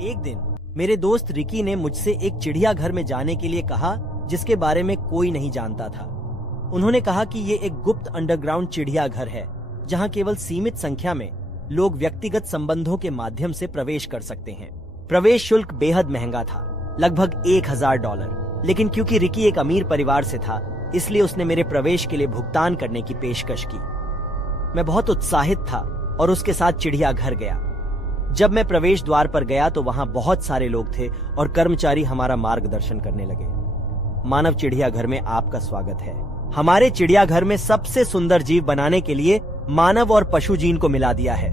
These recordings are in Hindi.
एक दिन मेरे दोस्त रिकी ने मुझसे एक चिड़ियाघर में जाने के लिए कहा जिसके बारे में कोई नहीं जानता था। उन्होंने कहा कि ये एक गुप्त अंडरग्राउंड चिड़ियाघर है जहां केवल सीमित संख्या में लोग व्यक्तिगत संबंधों के माध्यम से प्रवेश कर सकते हैं। प्रवेश शुल्क बेहद महंगा था, लगभग $1000, लेकिन क्योंकि रिकी एक अमीर परिवार से था इसलिए उसने मेरे प्रवेश के लिए भुगतान करने की पेशकश की। मैं बहुत उत्साहित था और उसके साथ चिड़ियाघर गया। जब मैं प्रवेश द्वार पर गया तो वहां बहुत सारे लोग थे और कर्मचारी हमारा मार्गदर्शन करने लगे। मानव चिड़ियाघर में आपका स्वागत है। हमारे चिड़ियाघर में सबसे सुंदर जीव बनाने के लिए मानव और पशु जीन को मिला दिया है।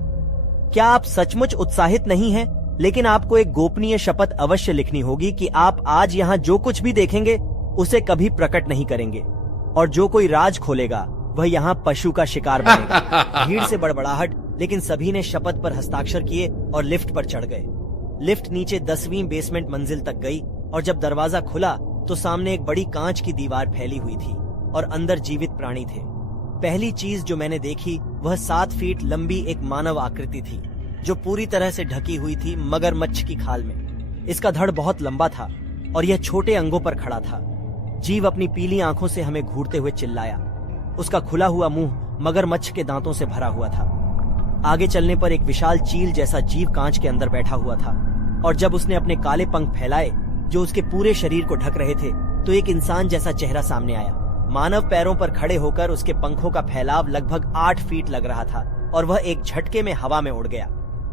क्या आप सचमुच उत्साहित नहीं हैं? लेकिन आपको एक गोपनीय शपथ अवश्य लिखनी होगी कि आप आज यहाँ जो कुछ भी देखेंगे उसे कभी प्रकट नहीं करेंगे, और जो कोई राज खोलेगा वह यहाँ पशु का शिकार बनेगा। भीड़ से बड़बड़ाहट, लेकिन सभी ने शपथ पर हस्ताक्षर किए और लिफ्ट पर चढ़ गए। लिफ्ट नीचे 10वीं बेसमेंट मंजिल तक गई और जब दरवाजा खुला तो सामने एक बड़ी कांच की दीवार फैली हुई थी और अंदर जीवित प्राणी थे। पहली चीज जो मैंने देखी वह 7 फीट लंबी एक मानव आकृति थी जो पूरी तरह से ढकी हुई थी मगरमच्छ की खाल में। इसका धड़ बहुत लंबा था और यह छोटे अंगों पर खड़ा था। जीव अपनी पीली आंखों से हमें घूरते हुए चिल्लाया। उसका खुला हुआ मुंह मगरमच्छ के दांतों से भरा हुआ था। आगे चलने पर एक विशाल चील जैसा जीव कांच के अंदर बैठा हुआ था और जब उसने अपने काले पंख फैलाए जो उसके पूरे शरीर को ढक रहे थे तो एक इंसान जैसा चेहरा सामने आया। मानव पैरों पर खड़े होकर उसके पंखों का फैलाव लगभग 8 फीट लग रहा था और वह एक झटके में हवा में उड़ गया।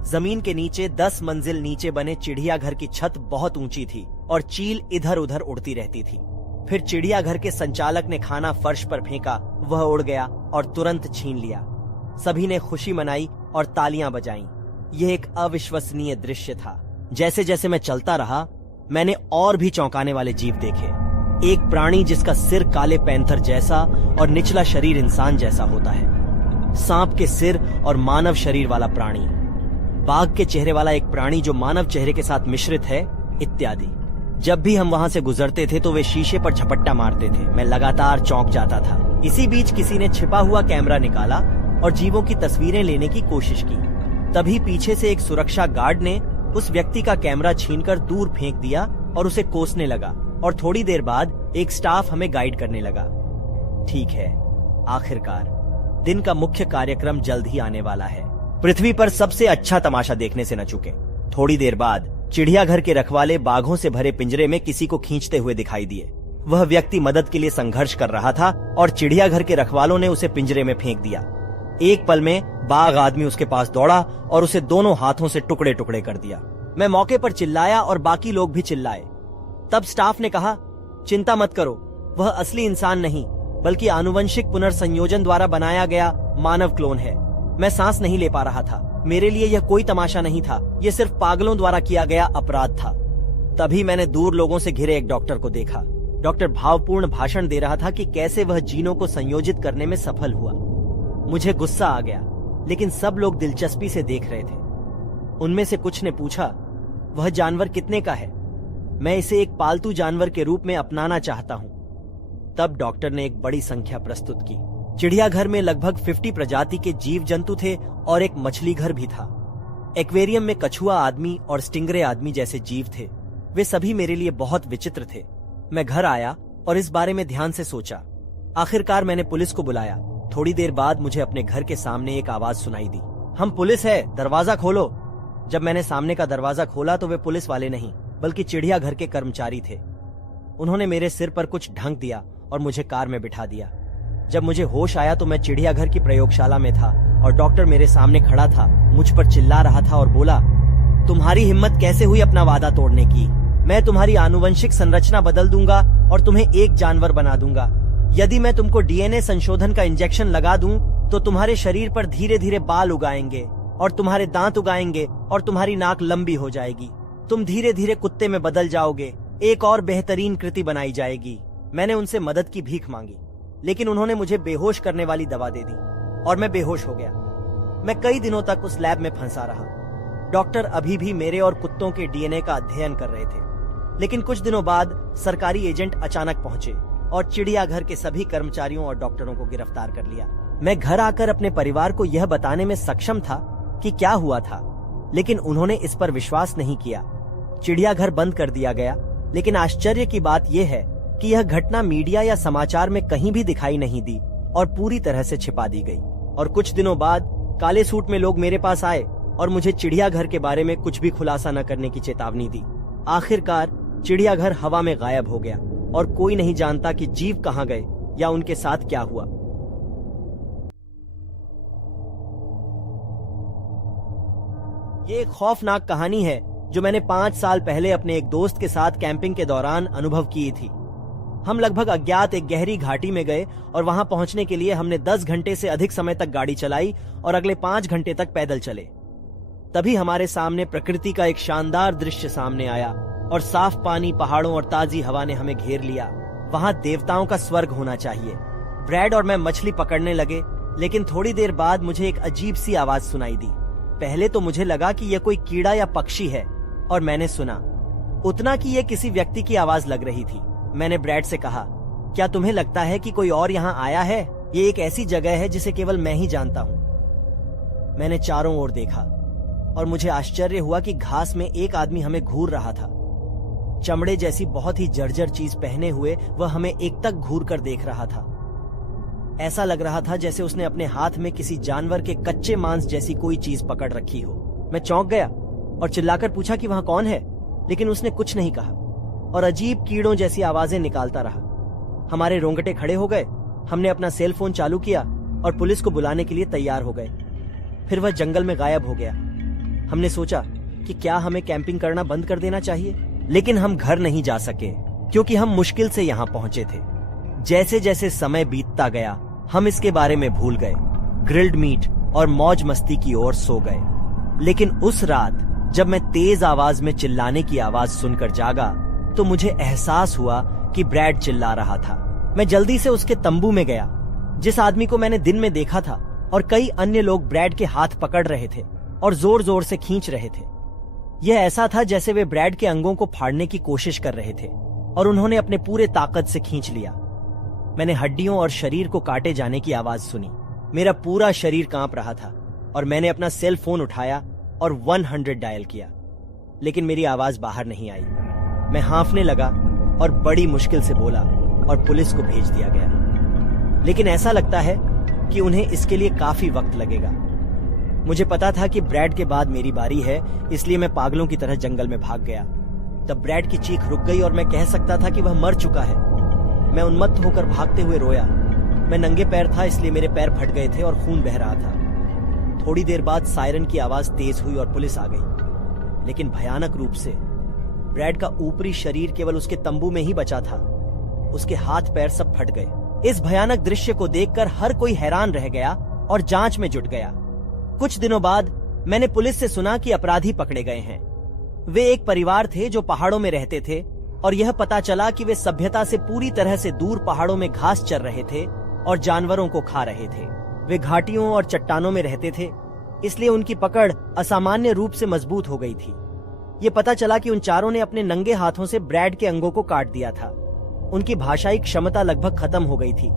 जमीन के नीचे 10 मंजिल नीचे बने चिड़ियाघर की छत बहुत ऊंची थी और चील इधर उधर उड़ती रहती थी। फिर चिड़ियाघर के संचालक ने खाना फर्श पर फेंका, वह उड़ गया और तुरंत छीन लिया। सभी ने खुशी मनाई और तालियां बजाईं। यह एक अविश्वसनीय दृश्य था। जैसे जैसे मैं चलता रहा मैंने और भी चौंकाने वाले जीव देखे। एक प्राणी जिसका सिर काले पैंथर जैसा और निचला शरीर इंसान जैसा होता है, सांप के सिर और मानव शरीर वाला प्राणी, बाघ के चेहरे वाला एक प्राणी जो मानव चेहरे के साथ मिश्रित है, इत्यादि। जब भी हम वहां से गुजरते थे तो वे शीशे पर झपट्टा मारते थे। मैं लगातार चौंक जाता था। इसी बीच किसी ने छिपा हुआ कैमरा निकाला और जीवों की तस्वीरें लेने की कोशिश की। तभी पीछे से एक सुरक्षा गार्ड ने उस व्यक्ति का कैमरा छीनकर दूर फेंक दिया और उसे कोसने लगा और थोड़ी देर बाद एक स्टाफ हमें गाइड करने लगा। ठीक है, आखिरकार दिन का मुख्य कार्यक्रम जल्द ही आने वाला है। पृथ्वी पर सबसे अच्छा तमाशा देखने से न चूके। थोड़ी देर बाद चिड़ियाघर के रखवाले बाघों से भरे पिंजरे में किसी को खींचते हुए दिखाई दिए। वह व्यक्ति मदद के लिए संघर्ष कर रहा था और चिड़ियाघर के रखवालों ने उसे पिंजरे में फेंक दिया। एक पल में बाघ आदमी उसके पास दौड़ा और उसे दोनों हाथों से टुकड़े टुकड़े कर दिया। मैं मौके पर चिल्लाया और बाकी लोग भी चिल्लाए। तब स्टाफ ने कहा, चिंता मत करो, वह असली इंसान नहीं बल्कि आनुवंशिक पुनर्संयोजन द्वारा बनाया गया मानव क्लोन है। मैं सांस नहीं ले पा रहा था। मेरे लिए यह कोई तमाशा नहीं था, यह सिर्फ पागलों द्वारा किया गया अपराध था। तभी मैंने दूर लोगों से घिरे एक डॉक्टर को देखा। डॉक्टर भावपूर्ण भाषण दे रहा था कि कैसे वह जीनों को संयोजित करने में सफल हुआ। मुझे गुस्सा आ गया, लेकिन सब लोग दिलचस्पी से देख रहे थे। उनमें से कुछ ने पूछा, वह जानवर कितने का है? मैं इसे एक पालतू जानवर के रूप में अपनाना चाहता हूं। तब डॉक्टर ने एक बड़ी संख्या प्रस्तुत की। चिड़ियाघर में लगभग 50 प्रजाति के जीव जंतु थे और एक मछली घर भी था। एक्वेरियम में कछुआ आदमी और स्टिंगरे आदमी जैसे जीव थे। वे सभी मेरे लिए बहुत विचित्र थे। मैं घर आया और इस बारे में ध्यान से सोचा। आखिरकार मैंने पुलिस को बुलाया। थोड़ी देर बाद मुझे अपने घर के सामने एक आवाज सुनाई दी, हम पुलिस है, दरवाजा खोलो। जब मैंने सामने का दरवाजा खोला तो वे पुलिस वाले नहीं बल्कि चिड़ियाघर के कर्मचारी थे। उन्होंने मेरे सिर पर कुछ ढंक दिया और मुझे कार में बिठा दिया। जब मुझे होश आया तो मैं चिड़ियाघर की प्रयोगशाला में था और डॉक्टर मेरे सामने खड़ा था, मुझ पर चिल्ला रहा था और बोला, तुम्हारी हिम्मत कैसे हुई अपना वादा तोड़ने की? मैं तुम्हारी आनुवंशिक संरचना बदल दूंगा और तुम्हें एक जानवर बना दूंगा। यदि मैं तुमको डीएनए संशोधन का इंजेक्शन लगा दूं तो तुम्हारे शरीर पर धीरे धीरे बाल उगाएंगे और तुम्हारे दांत उगाएंगे और तुम्हारी नाक लंबी हो जाएगी। तुम धीरे धीरे कुत्ते में बदल जाओगे। एक और बेहतरीन कृति बनाई जाएगी। मैंने उनसे मदद की भीख मांगी, लेकिन उन्होंने मुझे बेहोश करने वाली दवा दे दी और मैं बेहोश हो गया। मैं कई दिनों तक उस लैब में फंसा रहा। डॉक्टर अभी भी मेरे और कुत्तों के डीएनए का अध्ययन कर रहे थे, लेकिन कुछ दिनों बाद सरकारी एजेंट अचानक पहुंचे और चिड़ियाघर के सभी कर्मचारियों और डॉक्टरों को गिरफ्तार कर लिया। मैं घर आकर अपने परिवार को यह बताने में सक्षम था कि क्या हुआ था, लेकिन उन्होंने इस पर विश्वास नहीं किया चिड़ियाघर बंद कर दिया गया, लेकिन आश्चर्य की बात यह है कि यह घटना मीडिया या समाचार में कहीं भी दिखाई नहीं दी और पूरी तरह से छिपा दी गई। और कुछ दिनों बाद काले सूट में लोग मेरे पास आए और मुझे चिड़ियाघर के बारे में कुछ भी खुलासा न करने की चेतावनी दी। आखिरकार चिड़ियाघर हवा में गायब हो गया और कोई नहीं जानता कि जीव कहां गए या उनके साथ क्या हुआ। ये एक खौफनाक कहानी है जो मैंने 5 साल पहले अपने एक दोस्त के साथ कैंपिंग के दौरान अनुभव की थी। हम लगभग अज्ञात एक गहरी घाटी में गए और वहां पहुंचने के लिए हमने 10 घंटे से अधिक समय तक गाड़ी चलाई और अगले 5 घंटे तक पैदल चले। तभी हमारे सामने प्रकृति का एक शानदार दृश्य सामने आया और साफ पानी, पहाड़ों और ताजी हवा ने हमें घेर लिया। वहां देवताओं का स्वर्ग होना चाहिए। ब्रैड और मैं मछली पकड़ने लगे, लेकिन थोड़ी देर बाद मुझे एक अजीब सी आवाज सुनाई दी। पहले तो मुझे लगा कि यह कोई कीड़ा या पक्षी है और मैंने सुना उतना कि यह किसी व्यक्ति की आवाज लग रही थी। मैंने ब्रैड से कहा, क्या तुम्हें लगता है कि कोई और यहाँ आया है? ये एक ऐसी जगह है जिसे केवल मैं ही जानता हूँ। मैंने चारों ओर देखा और मुझे आश्चर्य हुआ कि घास में एक आदमी हमें घूर रहा था। चमड़े जैसी बहुत ही जर्जर चीज पहने हुए वह हमें एकटक घूर कर देख रहा था। ऐसा लग रहा था जैसे उसने अपने हाथ में किसी जानवर के कच्चे मांस जैसी कोई चीज पकड़ रखी हो। मैं चौंक गया और चिल्लाकर पूछा कि वहां कौन है, लेकिन उसने कुछ नहीं कहा और अजीब कीड़ों जैसी आवाजें निकालता रहा। हमारे रोंगटे खड़े हो गए। हमने अपना सेल फोन चालू किया और पुलिस को बुलाने के लिए तैयार हो गए। फिर वह जंगल में गायब हो गया। हमने सोचा कि क्या हमें कैंपिंग करना बंद कर देना चाहिए, लेकिन हम घर नहीं जा सके क्योंकि हम मुश्किल से यहाँ पहुंचे थे। जैसे जैसे समय बीतता गया हम इसके बारे में भूल गए, ग्रिल्ड मीट और मौज मस्ती की ओर सो गए। लेकिन उस रात जब मैं तेज आवाज में चिल्लाने की आवाज सुनकर जागा तो मुझे एहसास हुआ कि ब्रैड चिल्ला रहा था। मैं जल्दी से उसके तंबू में गया, जिस आदमी को मैंने दिन में देखा था, और कई अन्य लोग ब्रैड के हाथ पकड़ रहे थे और जोर जोर से खींच रहे थे। यह ऐसा था जैसे वे ब्रैड के अंगों को फाड़ने की कोशिश कर रहे थे और उन्होंने अपने पूरे ताकत से खींच लिया। मैंने हड्डियों और शरीर को काटे जाने की आवाज सुनी। मेरा पूरा शरीर कांप रहा था और मैंने अपना सेल फोन उठाया और 100 डायल किया, लेकिन मेरी आवाज बाहर नहीं आई। मैं हांफने लगा और बड़ी मुश्किल से बोला और पुलिस को भेज दिया गया। लेकिन ऐसा लगता है कि उन्हें इसके लिए काफी वक्त लगेगा। मुझे पता था कि ब्रैड के बाद मेरी बारी है, इसलिए मैं पागलों की तरह जंगल में भाग गया। तब ब्रैड की चीख रुक गई और मैं कह सकता था कि वह मर चुका है। मैं उन्मत्त होकर भागते हुए रोया। मैं नंगे पैर था, इसलिए मेरे पैर फट गए थे और खून बह रहा था। थोड़ी देर बाद सायरन की आवाज तेज हुई और पुलिस आ गई, लेकिन भयानक रूप से। ब्रैड का ऊपरी शरीर केवल उसके तंबू में ही बचा था। उसके हाथ पैर सब फट गए। इस भयानक दृश्य को देखकर हर कोई हैरान रह गया और जांच में जुट गया। कुछ दिनों बाद मैंने पुलिस से सुना कि अपराधी पकड़े गए हैं। वे एक परिवार थे जो पहाड़ों में रहते थे और यह पता चला कि वे सभ्यता से पूरी तरह से दूर पहाड़ों में घास चर रहे थे और जानवरों को खा रहे थे। वे घाटियों और चट्टानों में रहते थे, इसलिए उनकी पकड़ असामान्य रूप से मजबूत हो गई थी। ये पता चला कि उन चारों ने अपने नंगे हाथों से ब्रैड के अंगों को काट दिया था। उनकी भाषाई क्षमता लगभग खत्म हो गई थी,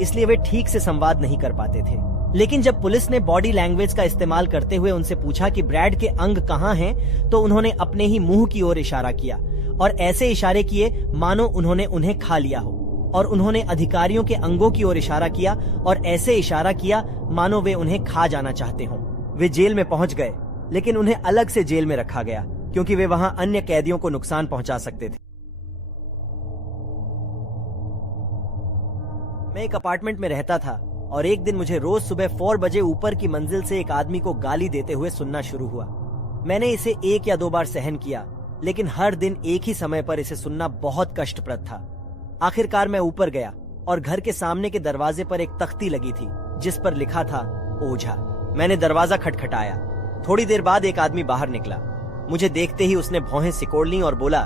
इसलिए वे ठीक से संवाद नहीं कर पाते थे। लेकिन जब पुलिस ने बॉडी लैंग्वेज का इस्तेमाल करते हुए उनसे पूछा कि ब्रैड के अंग कहाँ हैं, तो उन्होंने अपने ही मुंह की ओर इशारा किया और ऐसे इशारे किए मानो उन्होंने उन्हें खा लिया हो। और उन्होंने अधिकारियों के अंगों की ओर इशारा किया और ऐसे इशारा किया मानो वे उन्हें खा जाना चाहते हों। वे जेल में पहुंच गए, लेकिन उन्हें अलग से जेल में रखा गया क्योंकि वे वहां अन्य कैदियों को नुकसान पहुंचा सकते थे। मैं एक अपार्टमेंट में रहता था और एक दिन मुझे रोज सुबह 4 बजे ऊपर की मंजिल से एक आदमी को गाली देते हुए सुनना शुरू हुआ। मैंने इसे 1 या 2 बार सहन किया, लेकिन हर दिन एक ही समय पर इसे सुनना बहुत कष्टप्रद था। आखिरकार मैं ऊपर गया और घर के सामने के दरवाजे पर एक तख्ती लगी थी जिस पर लिखा था ओझा। मैंने दरवाजा खटखटाया। थोड़ी देर बाद एक आदमी बाहर निकला। मुझे देखते ही उसने भौहें सिकोड़ लीं और बोला,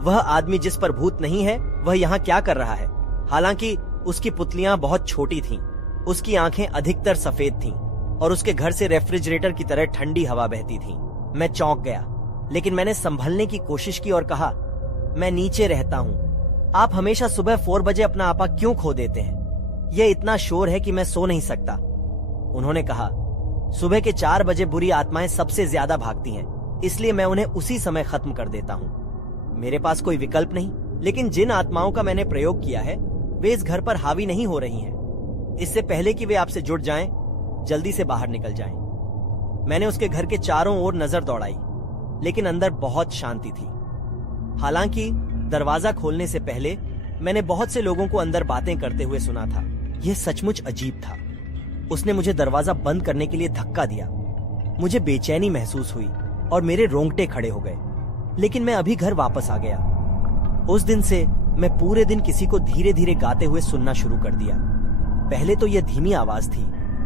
वह आदमी जिस पर भूत नहीं है वह यहाँ क्या कर रहा है? हालांकि उसकी पुतलियां बहुत छोटी थीं, उसकी आंखें अधिकतर सफेद थीं और उसके घर से रेफ्रिजरेटर की तरह ठंडी हवा बहती थी। मैं चौंक गया, लेकिन मैंने संभलने की कोशिश की और कहा, मैं नीचे रहता हूँ। आप हमेशा सुबह 4 बजे अपना आपा क्यों खो देते हैं? यह इतना शोर है कि मैं सो नहीं सकता। उन्होंने कहा, सुबह के 4 बजे बुरी आत्माएं सबसे ज्यादा भागती हैं। इसलिए मैं उन्हें उसी समय खत्म कर देता हूँ। मेरे पास कोई विकल्प नहीं, लेकिन जिन आत्माओं का मैंने प्रयोग किया है वे इस घर पर हावी नहीं हो रही हैं। इससे पहले कि वे आपसे जुड़ जाएं, जल्दी से बाहर निकल जाएं। मैंने उसके घर के चारों ओर नजर दौड़ाई, लेकिन अंदर बहुत शांति थी। हालांकि दरवाजा खोलने से पहले मैंने बहुत से लोगों को अंदर बातें करते हुए सुना था। यह सचमुच अजीब था। उसने मुझे दरवाजा बंद करने के लिए धक्का दिया। मुझे बेचैनी महसूस हुई और मेरे रोंगटे खड़े हो गए, लेकिन मैं अभी घर वापस आ गया। उस दिन से मैं पूरे दिन किसी को धीरे धीरे गाते हुए सुनना शुरू कर दिया। पहले तो यह धीमी आवाज थी,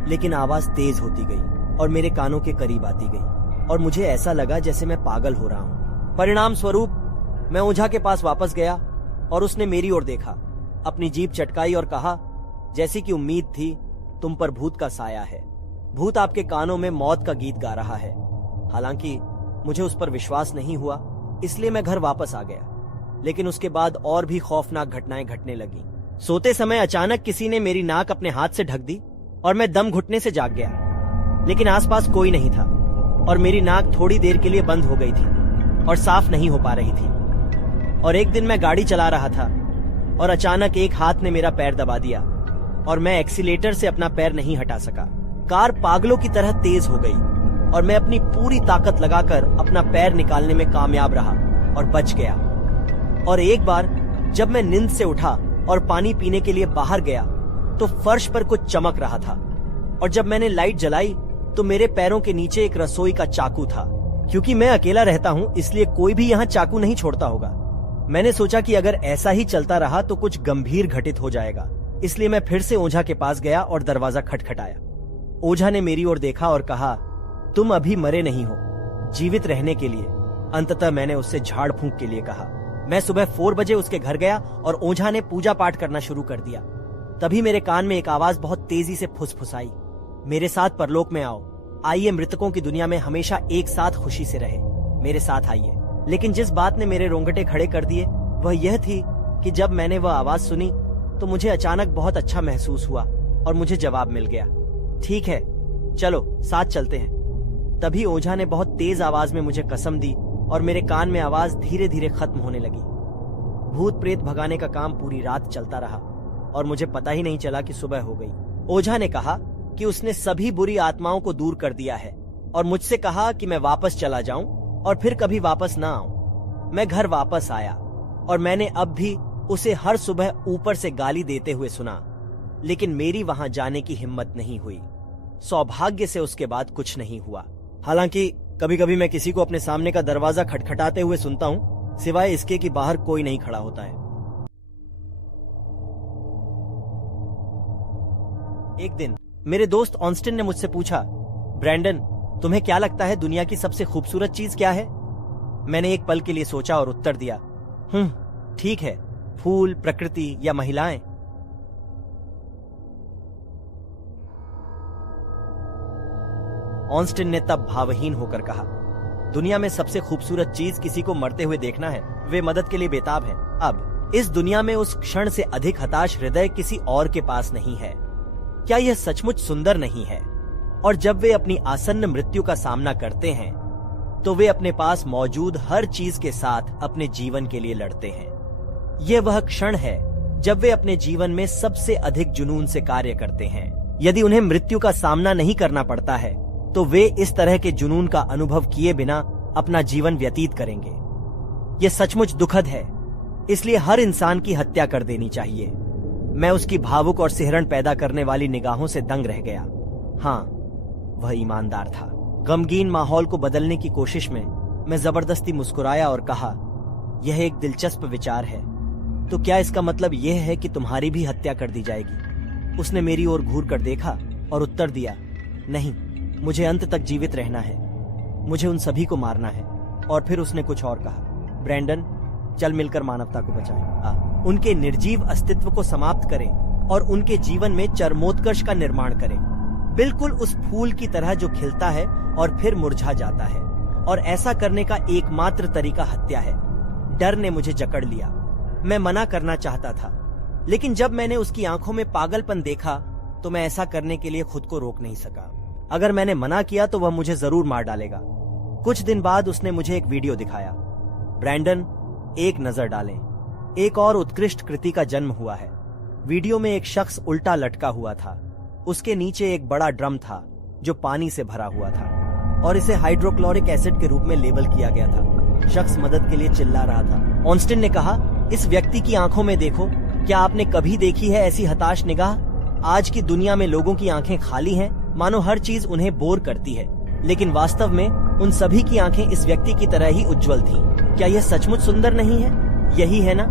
लेकिन आवाज तेज होती गई और मेरे कानों के करीब आती गई और मुझे ऐसा लगा जैसे मैं पागल हो रहा हूँ। परिणाम स्वरूप मैं ओझा के पास वापस गया और उसने मेरी ओर देखा, अपनी जीभ चटकाई और कहा, जैसी कि उम्मीद थी, तुम पर भूत का साया है। भूत आपके कानों में मौत का गीत गा रहा है। हालांकि मुझे उस पर विश्वास नहीं हुआ, इसलिए मैं घर वापस आ गया। लेकिन उसके बाद और भी खौफनाक घटनाएं घटने लगी। सोते समय अचानक किसी ने मेरी नाक अपने हाथ से ढक दी और मैं दम घुटने से जाग गया। लेकिन आसपास कोई नहीं था और मेरी नाक थोड़ी देर के लिए बंद हो गई थी और साफ नहीं हो पा रही थी। और एक दिन मैं गाड़ी चला रहा था और अचानक एक हाथ ने मेरा पैर दबा दिया और मैं एक्सीलेटर से अपना पैर नहीं हटा सका। कार पागलों की तरह तेज हो गई और मैं अपनी पूरी ताकत लगाकर अपना पैर निकालने में कामयाब रहा और बच गया। और एक बार जब मैं नींद से उठा और पानी पीने के लिए बाहर गया तो फर्श पर कुछ चमक रहा था, और जब मैंने लाइट जलाई तो मेरे पैरों के नीचे एक रसोई का चाकू था। क्योंकि मैं अकेला रहता हूँ, इसलिए कोई भी यहाँ चाकू नहीं छोड़ता होगा। मैंने सोचा कि अगर ऐसा ही चलता रहा तो कुछ गंभीर घटित हो जाएगा, इसलिए मैं फिर से ओझा के पास गया और दरवाजा खटखटाया। ओझा ने मेरी ओर देखा और कहा, तुम अभी मरे नहीं हो, जीवित रहने के लिए। अंततः मैंने उससे झाड़ फूंक के लिए कहा। मैं सुबह 4 बजे उसके घर गया और ओझा ने पूजा पाठ करना शुरू कर दिया। तभी मेरे कान में एक आवाज बहुत तेजी से फुसफुसाई, मेरे साथ परलोक में आओ, आइए मृतकों की दुनिया में हमेशा एक साथ खुशी से रहे, मेरे साथ आइए। लेकिन जिस बात ने मेरे रोंगटे खड़े कर दिए वह यह थी कि जब मैंने वह आवाज सुनी तो मुझे अचानक बहुत अच्छा महसूस हुआ और मुझे जवाब मिल गया, ठीक है चलो साथ चलते हैं। तभी ओझा ने बहुत तेज आवाज में मुझे कसम दी और मेरे कान में आवाज धीरे धीरे खत्म होने लगी। भूत प्रेत भगाने का काम पूरी रात चलता रहा और मुझे पता ही नहीं चला कि सुबह हो गई। ओझा ने कहा कि उसने सभी बुरी आत्माओं को दूर कर दिया है और मुझसे कहा कि मैं वापस चला जाऊं और फिर कभी वापस ना आऊं। मैं घर वापस आया और मैंने अब भी उसे हर सुबह ऊपर से गाली देते हुए सुना, लेकिन मेरी वहां जाने की हिम्मत नहीं हुई। सौभाग्य से उसके बाद कुछ नहीं हुआ। हालांकि कभी कभी मैं किसी को अपने सामने का दरवाजा खटखटाते हुए सुनता हूं, सिवाय इसके कि बाहर कोई नहीं खड़ा होता है। एक दिन मेरे दोस्त ऑस्टिन ने मुझसे पूछा, ब्रैंडन तुम्हें क्या लगता है दुनिया की सबसे खूबसूरत चीज क्या है? मैंने एक पल के लिए सोचा और उत्तर दिया, ठीक है, फूल, प्रकृति या महिलाएं। ऑस्टिन ने तब भावहीन होकर कहा, दुनिया में सबसे खूबसूरत चीज किसी को मरते हुए देखना है। वे मदद के लिए बेताब हैं। अब इस दुनिया में उस क्षण से अधिक हताश हृदय किसी और के पास नहीं है। क्या यह सचमुच सुंदर नहीं है? और जब वे अपनी आसन्न मृत्यु का सामना करते हैं तो वे अपने पास मौजूद हर चीज के साथ अपने जीवन के लिए लड़ते हैं। यह वह क्षण है जब वे अपने जीवन में सबसे अधिक जुनून से कार्य करते हैं। यदि उन्हें मृत्यु का सामना नहीं करना पड़ता है तो वे इस तरह के जुनून का अनुभव किए बिना अपना जीवन व्यतीत करेंगे। यह सचमुच दुखद है, इसलिए हर इंसान की हत्या कर देनी चाहिए। मैं उसकी भावुक और सिहरन पैदा करने वाली निगाहों से दंग रह गया। हाँ, वह ईमानदार था। गमगीन माहौल को बदलने की कोशिश में मैं जबरदस्ती मुस्कुराया और कहा, यह एक दिलचस्प विचार है। तो क्या इसका मतलब यह है कि तुम्हारी भी हत्या कर दी जाएगी? उसने मेरी ओर घूर कर देखा और उत्तर दिया, नहीं, मुझे अंत तक जीवित रहना है, मुझे उन सभी को मारना है। और फिर उसने कुछ और कहा, ब्रैंडन चल मिलकर मानवता को बचाएं। उनके निर्जीव अस्तित्व को समाप्त करें और उनके जीवन में चरमोत्कर्ष का निर्माण करें, बिल्कुल उस फूल की तरह जो खिलता है और फिर मुरझा जाता है। और ऐसा करने का एकमात्र तरीका हत्या है। डर ने मुझे जकड़ लिया। मैं मना करना चाहता था, लेकिन जब मैंने उसकी आंखों में पागलपन देखा तो मैं ऐसा करने के लिए खुद को रोक नहीं सका। अगर मैंने मना किया तो वह मुझे जरूर मार डालेगा। कुछ दिन बाद उसने मुझे एक वीडियो दिखाया। ब्रैंडन, एक नजर डालें, एक और उत्कृष्ट कृति का जन्म हुआ है। वीडियो में एक शख्स उल्टा लटका हुआ था। उसके नीचे एक बड़ा ड्रम था जो पानी से भरा हुआ था और इसे हाइड्रोक्लोरिक एसिड के रूप में लेबल किया गया था। शख्स मदद के लिए चिल्ला रहा था। ऑस्टिन ने कहा, इस व्यक्ति की आंखों में देखो, क्या आपने कभी देखी है ऐसी हताश निगाह? आज की दुनिया में लोगों की आंखें खाली हैं, मानो हर चीज उन्हें बोर करती है, लेकिन वास्तव में उन सभी की आंखें इस व्यक्ति की तरह ही उज्जवल थीं। क्या यह सचमुच सुंदर नहीं है? यही है ना?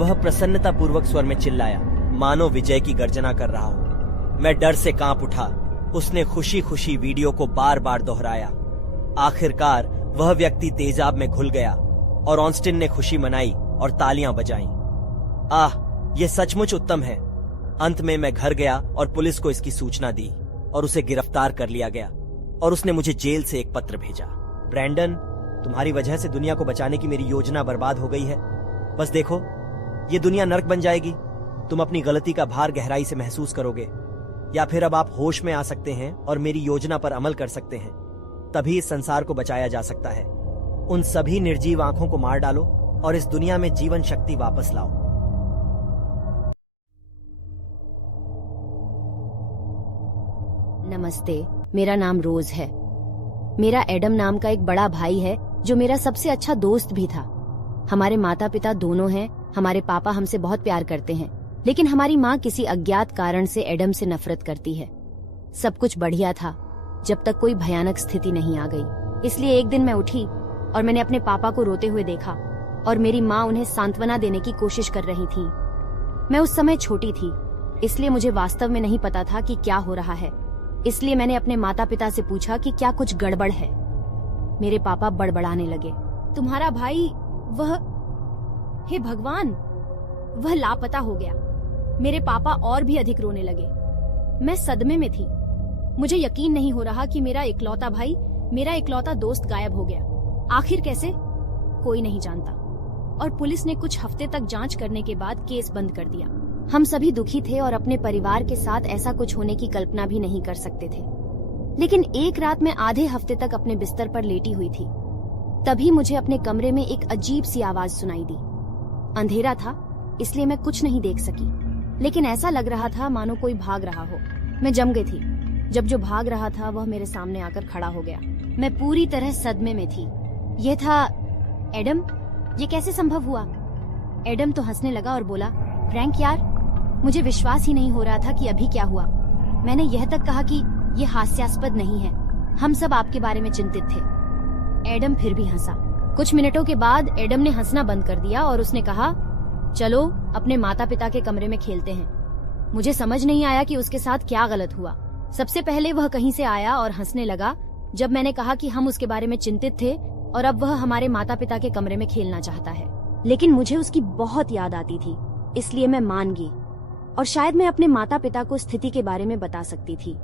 वह प्रसन्नता पूर्वक स्वर में चिल्लाया, मानो विजय की गर्जना कर रहा हो। मैं डर से कांप उठा। उसने खुशी खुशी वीडियो को बार बार दोहराया। आखिरकार वह व्यक्ति तेजाब में घुल गया और ऑस्टिन ने खुशी मनाई और तालियां बजाईं। आह, यह सचमुच उत्तम है। अंत में मैं घर गया और पुलिस को इसकी सूचना दी और उसे गिरफ्तार कर लिया गया और उसने मुझे जेल से एक पत्र भेजा। ब्रैंडन, तुम्हारी वजह से दुनिया को बचाने की मेरी योजना बर्बाद हो गई है। बस देखो, ये दुनिया नर्क बन जाएगी। तुम अपनी गलती का भार गहराई से महसूस करोगे, या फिर अब आप होश में आ सकते हैं और मेरी योजना पर अमल कर सकते हैं। तभी इस संसार को बचाया जा सकता है। उन सभी निर्जीव आंखों को मार डालो और इस दुनिया में जीवन शक्ति वापस लाओ। नमस्ते, मेरा नाम रोज है। मेरा एडम नाम का एक बड़ा भाई है जो मेरा सबसे अच्छा दोस्त भी था। हमारे माता पिता दोनों हैं। हमारे पापा हमसे बहुत प्यार करते हैं, लेकिन हमारी माँ किसी अज्ञात कारण से एडम से नफरत करती है। सब कुछ बढ़िया था जब तक कोई भयानक स्थिति नहीं आ गई। इसलिए एक दिन मैं उठी और मैंने अपने पापा को रोते हुए देखा और मेरी माँ उन्हें सांत्वना देने की कोशिश कर रही थी। मैं उस समय छोटी थी, इसलिए मुझे वास्तव में नहीं पता था कि क्या हो रहा है। इसलिए मैंने अपने माता पिता से पूछा कि क्या कुछ गड़बड़ है। मेरे पापा बड़बड़ाने लगे, तुम्हारा भाई वह, हे भगवान, वह लापता हो गया। मेरे पापा और भी अधिक रोने लगे। मैं सदमे में थी। मुझे यकीन नहीं हो रहा कि मेरा इकलौता भाई, मेरा इकलौता दोस्त गायब हो गया। आखिर कैसे? कोई नहीं जानता। और पुलिस ने कुछ हफ्ते तक जांच करने के बाद केस बंद कर दिया। हम सभी दुखी थे और अपने परिवार के साथ ऐसा कुछ होने की कल्पना भी नहीं कर सकते थे। लेकिन एक रात मैं आधे हफ्ते तक अपने बिस्तर पर लेटी हुई थी। तभी मुझे अपने कमरे में एक अजीब सी आवाज सुनाई दी। अंधेरा था, इसलिए मैं कुछ नहीं देख सकी, लेकिन ऐसा लग रहा था मानो कोई भाग रहा हो। मैं जम गई थी जब जो भाग रहा था वह मेरे सामने आकर खड़ा हो गया। मैं पूरी तरह सदमे में थी। यह था एडम। ये कैसे संभव हुआ? एडम तो हंसने लगा और बोला, फ्रैंक यार, मुझे विश्वास ही नहीं हो रहा था कि अभी क्या हुआ। मैंने यह तक कहा कि यह हास्यास्पद नहीं है, हम सब आपके बारे में चिंतित थे। एडम फिर भी हंसा। कुछ मिनटों के बाद एडम ने हंसना बंद कर दिया और उसने कहा, चलो अपने माता पिता के कमरे में खेलते हैं। मुझे समझ नहीं आया कि उसके साथ क्या गलत हुआ। सबसे पहले वह कहीं से आया और हंसने लगा जब मैंने कहा कि हम उसके बारे में चिंतित थे और अब वह हमारे माता पिता के कमरे में खेलना चाहता है। लेकिन मुझे उसकी बहुत याद आती थी, इसलिए मैं मान गई और शायद मैं अपने माता पिता को स्थिति के बारे में बता सकती थी।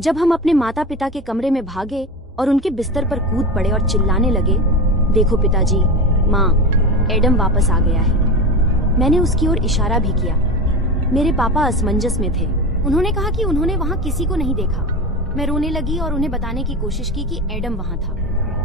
जब हम अपने माता पिता के कमरे में भागे और उनके बिस्तर पर कूद पड़े और चिल्लाने लगे, देखो पिताजी, माँ, एडम वापस आ गया है। मैंने उसकी ओर इशारा भी किया। मेरे पापा असमंजस में थे। उन्होंने कहा कि उन्होंने वहाँ किसी को नहीं देखा। मैं रोने लगी और उन्हें बताने की कोशिश की कि एडम वहाँ था,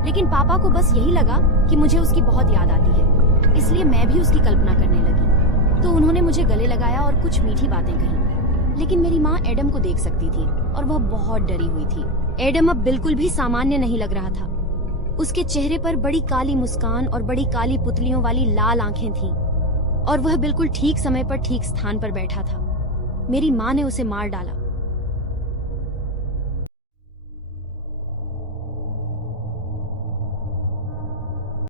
लेकिन पापा को बस यही लगा कि मुझे उसकी बहुत याद आती है, इसलिए मैं भी उसकी कल्पना करने लगी। तो उन्होंने मुझे गले लगाया और कुछ मीठी बातें कही। लेकिन मेरी माँ एडम को देख सकती थी और वह बहुत डरी हुई थी। एडम अब बिल्कुल भी सामान्य नहीं लग रहा था। उसके चेहरे पर बड़ी काली मुस्कान और बड़ी काली पुतलियों वाली लाल आंखें थीं और वह बिल्कुल ठीक समय पर ठीक स्थान पर बैठा था। मेरी माँ ने उसे मार डाला